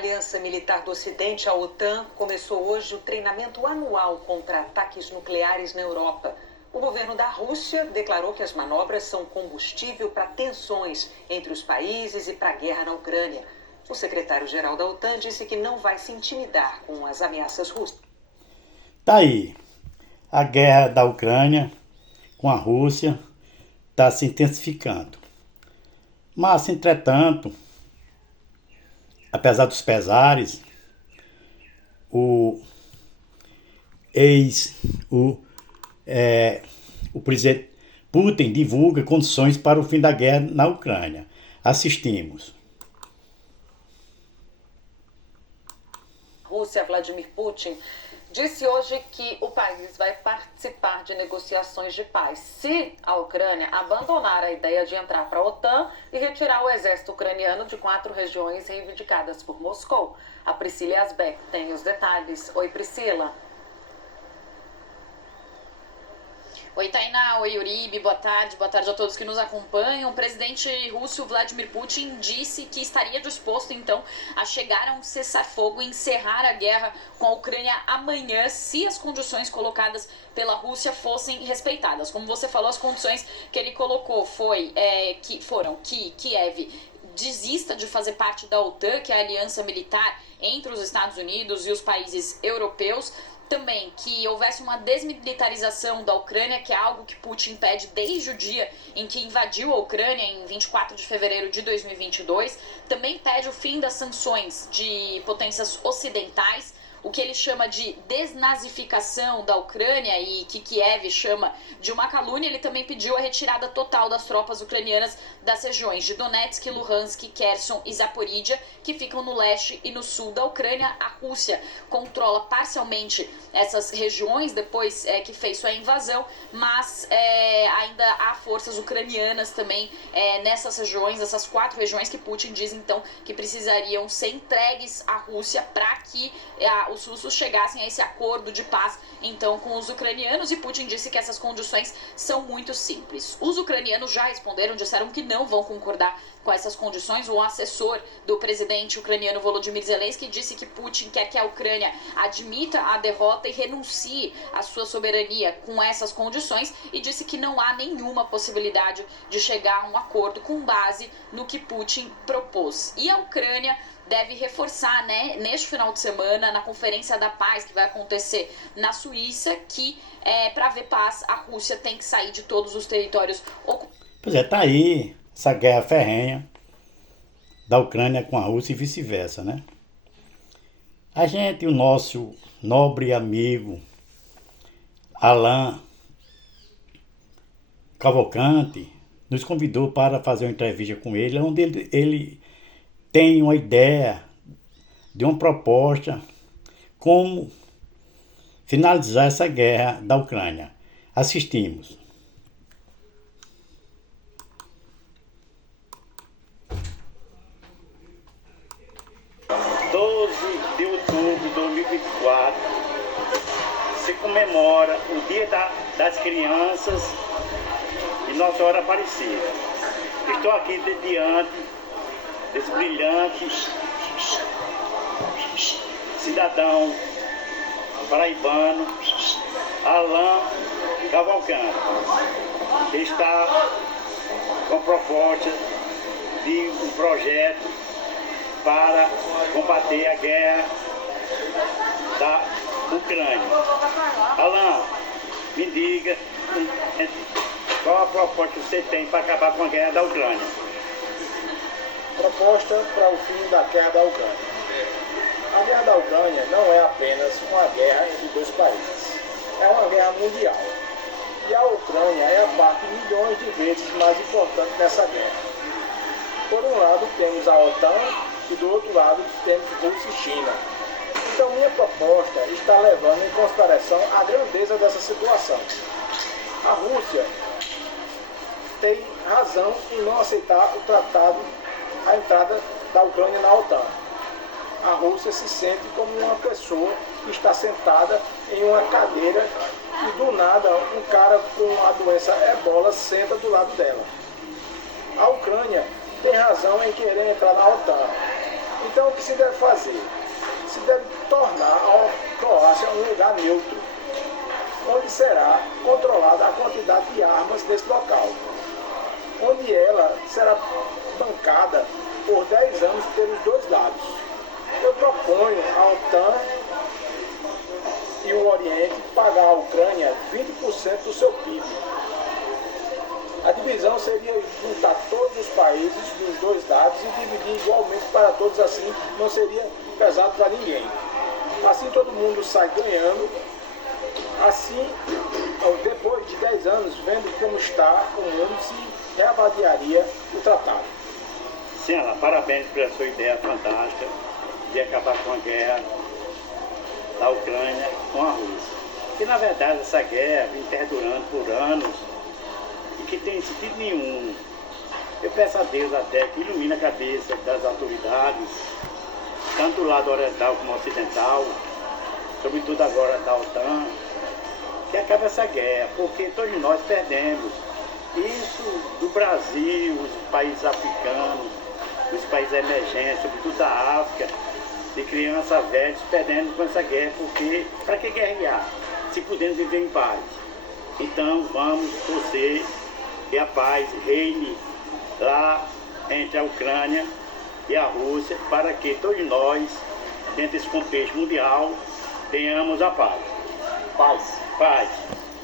Aliança Militar do Ocidente, a OTAN, começou hoje o treinamento anual contra ataques nucleares na Europa. O governo da Rússia declarou que as manobras são combustível para tensões entre os países e para a guerra na Ucrânia. O secretário-geral da OTAN disse que não vai se intimidar com as ameaças russas. Tá aí, a guerra da Ucrânia com a Rússia está se intensificando. Mas, entretanto, apesar dos pesares, o presidente Putin divulga condições para o fim da guerra na Ucrânia. Assistimos. Rússia, Vladimir Putin, disse hoje que o país vai participar de negociações de paz se a Ucrânia abandonar a ideia de entrar para a OTAN e retirar o exército ucraniano de 4 regiões reivindicadas por Moscou. A Priscila Yazbek tem os detalhes. Oi, Priscila. Oi, Tainá. Oi, Uribe. Boa tarde a todos que nos acompanham. O presidente russo Vladimir Putin disse que estaria disposto, então, a chegar a um cessar-fogo e encerrar a guerra com a Ucrânia amanhã, se as condições colocadas pela Rússia fossem respeitadas. Como você falou, as condições que ele colocou foram que Kiev desista de fazer parte da OTAN, que é a aliança militar entre os Estados Unidos e os países europeus. Também que houvesse uma desmilitarização da Ucrânia, que é algo que Putin pede desde o dia em que invadiu a Ucrânia, em 24 de fevereiro de 2022. Também pede o fim das sanções de potências ocidentais, o que ele chama de desnazificação da Ucrânia e que Kiev chama de uma calúnia. Ele também pediu a retirada total das tropas ucranianas das regiões de Donetsk, Luhansk, Kherson e Zaporídia, que ficam no leste e no sul da Ucrânia. A Rússia controla parcialmente essas regiões depois que fez sua invasão, mas ainda há forças ucranianas também nessas regiões, essas 4 regiões que Putin diz então que precisariam ser entregues à Rússia para que os russos chegassem a esse acordo de paz então com os ucranianos, e Putin disse que essas condições são muito simples. Os ucranianos já responderam, disseram que não vão concordar com essas condições. O assessor do presidente ucraniano Volodymyr Zelensky disse que Putin quer que a Ucrânia admita a derrota e renuncie à sua soberania com essas condições, e disse que não há nenhuma possibilidade de chegar a um acordo com base no que Putin propôs. E a Ucrânia deve reforçar, neste final de semana, na Conferência da Paz, que vai acontecer na Suíça, que para haver paz, a Rússia tem que sair de todos os territórios ocupados. Pois é, tá aí essa guerra ferrenha da Ucrânia com a Rússia e vice-versa, né? A gente, o nosso nobre amigo Alain Cavalcante, nos convidou para fazer uma entrevista com ele, onde ele tem uma ideia de uma proposta como finalizar essa guerra da Ucrânia. Assistimos. 12 de outubro de 2024 se comemora o Dia das Crianças de Nossa Senhora Aparecida. Estou aqui diante desse brilhante cidadão paraibano, Alain Cavalcante, que está com a proposta de um projeto para combater a guerra da Ucrânia. Alain, me diga qual a proposta que você tem para acabar com a guerra da Ucrânia. Proposta para o fim da guerra da Ucrânia. A guerra da Ucrânia não é apenas uma guerra entre 2 países, é uma guerra mundial. E a Ucrânia é a parte milhões de vezes mais importante nessa guerra. Por um lado temos a OTAN e do outro lado temos Rússia e China. Então minha proposta está levando em consideração a grandeza dessa situação. A Rússia tem razão em não aceitar o tratado, a entrada da Ucrânia na OTAN. A Rússia se sente como uma pessoa que está sentada em uma cadeira e do nada um cara com a doença ebola senta do lado dela. A Ucrânia tem razão em querer entrar na OTAN. Então o que se deve fazer? Se deve tornar a Croácia um lugar neutro, onde será controlada a quantidade de armas desse local, onde ela será bancada por 10 anos pelos dois lados. Eu proponho a OTAN e o Oriente pagar à Ucrânia 20% do seu PIB. A divisão seria juntar todos os países dos dois lados e dividir igualmente para todos, assim não seria pesado para ninguém. Assim todo mundo sai ganhando, assim depois de 10 anos, vendo como está o mundo, se reavaliaria o tratado. Senhora, parabéns pela sua ideia fantástica de acabar com a guerra da Ucrânia com a Rússia. Que na verdade essa guerra vem perdurando por anos e que tem sentido nenhum. Eu peço a Deus até que ilumine a cabeça das autoridades, tanto do lado oriental como ocidental, sobretudo agora da OTAN, que acabe essa guerra, porque todos nós perdemos. Isso do Brasil, os países africanos, os países emergentes, sobretudo da África, de crianças velhas perdendo com essa guerra, porque para que guerrear se podemos viver em paz? Então vamos torcer que a paz reine lá entre a Ucrânia e a Rússia, para que todos nós, dentro desse contexto mundial, tenhamos a paz. Paz. Paz.